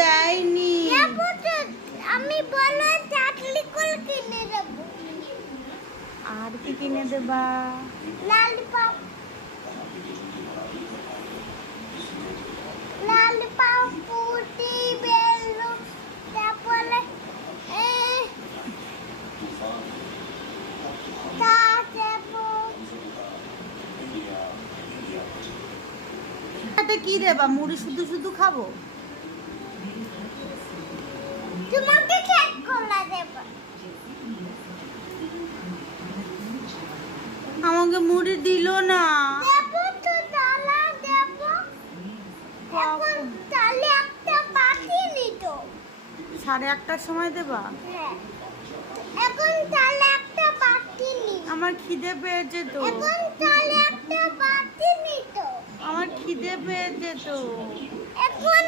দেয়নি। আমি বলো চাটলি কুল কিনে দেব। আর কি কিনে দেবা? ললিপপ, ললিপপ, পুটি, বেলুন, তারপরে এটা কি দেবা? মুড়ি শুধু শুধু খাবো? তোমাকে কেক কোলা দেব। আমাকে মুড়ি দিলো না। দেব তো তালা দেব। এখন তালে একটা বাটি নিত। 1:30টার সময় দেবা? হ্যাঁ, এখন তালে একটা বাটি নিত। আমার খিদে পেয়েছে তো। এখন তালে একটা বাটি নিত। আমার খিদে পেয়েছে তো। এখন